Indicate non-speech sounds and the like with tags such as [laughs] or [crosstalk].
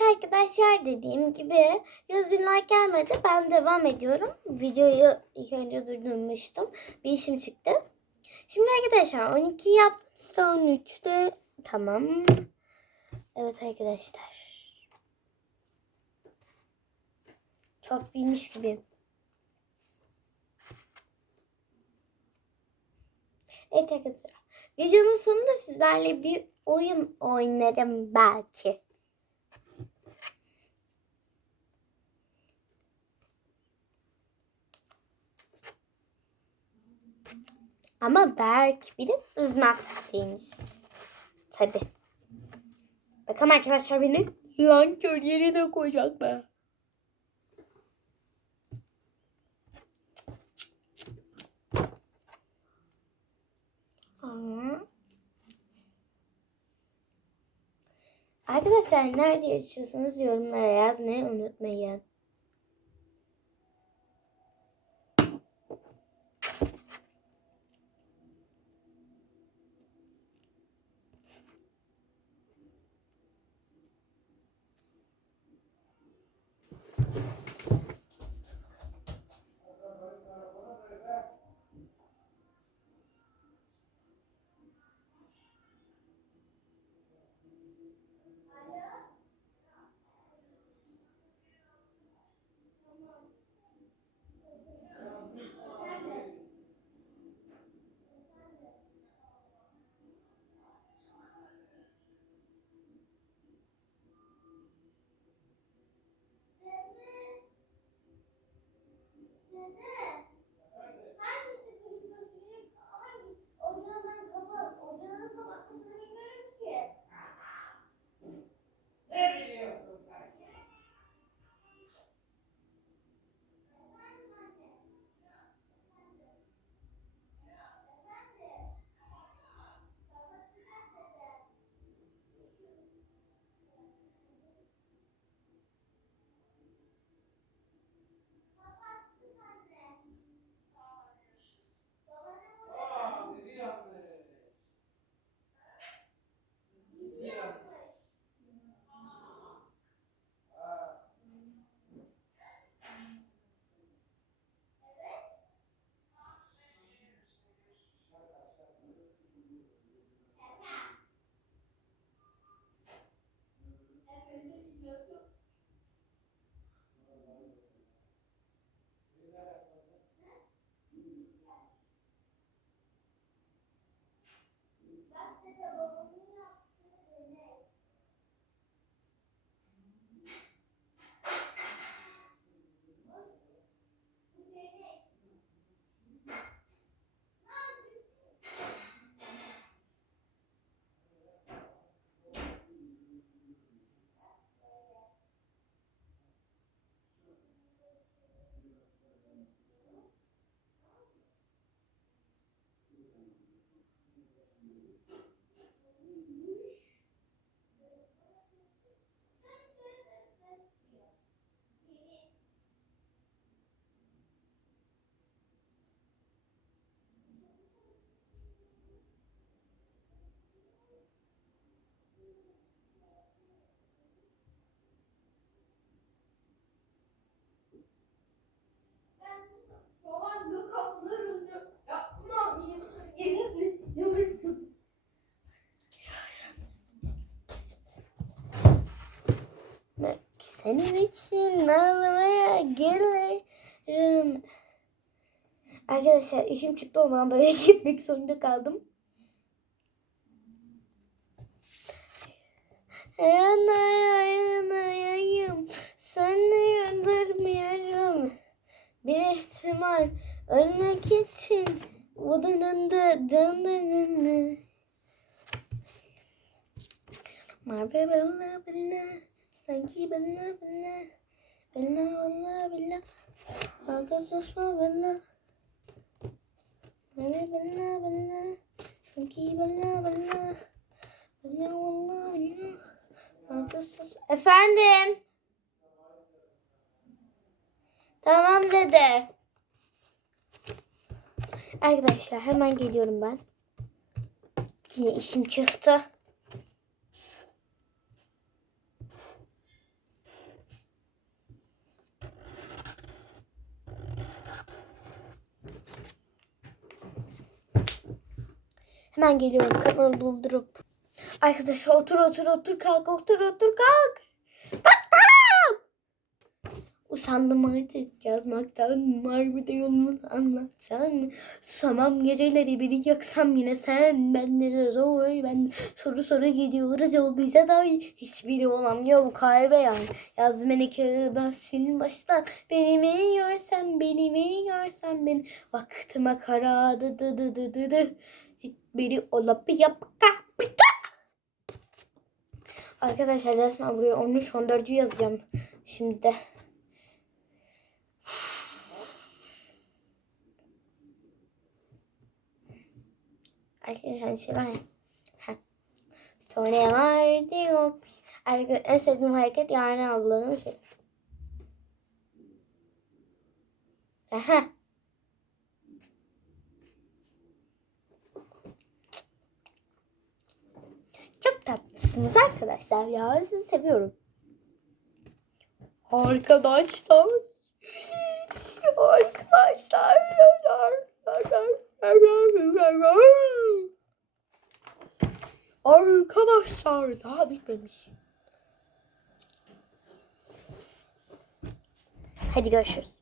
Evet arkadaşlar dediğim gibi 100 bin like gelmedi. Ben devam ediyorum. Videoyu ilk önce durdurmuştum. Bir işim çıktı. Şimdi arkadaşlar 12 yaptım. Sıra 13'te. Tamam. Evet arkadaşlar. Çok bilmiş gibi. Evet arkadaşlar. Videonun sonunda sizlerle bir oyun oynarım belki. Ama belki beni üzmezsiniz. Tabi. Bakalım arkadaşlar beni lankör yerine koyacak? Aa. Arkadaşlar nerede yaşıyorsunuz yorumlara yazmayı unutmayın. Senin için ağlamaya gelirim. Arkadaşlar işim çıktı ondan dolayı [laughs] gitmek zorunda kaldım. Yanayım, seni öldürmüyorum. Bir ihtimal ölmek için Vıdınındı dındınındı. Mavi bella bella Sanki bella bella Bella bella bella Arkadaşlar bella Mavi bella bella Sanki bella bella Bella bella bella Arkadaşlar Efendim Tamam dede. Arkadaşlar hemen geliyorum ben. Yine işim çıktı. Hemen geliyorum kanalı doldurup. Arkadaşlar otur otur otur kalk otur otur kalk. Baktım. Usandım artık yazmaktan var de yolunu anlatsan. Susamam geceleri biri yaksam yine sen. Bende de zor ben soru soru gidiyoruz yol bize dair. Hiçbiri olamıyor bu kalbe yani. Yaz beni kağıda sil baştan. Beni mi görsen beni mi görsen beni. Vaktıma kara dı dı dı dı dı dı. Biri olap yapka pika. Arkadaşlar resmen buraya 13 14'ü yazacağım. Şimdi de. Arkadaşlar şey var. Ha. Sonra vardı yok. Arka- En sevdiğim hareket yarın ablanın şey. Aha. Çok tatlısınız arkadaşlar ya. Sizi seviyorum. Arkadaşlar. Arkadaşlar. Arkadaşlar daha bitmemiş. Hadi görüşürüz.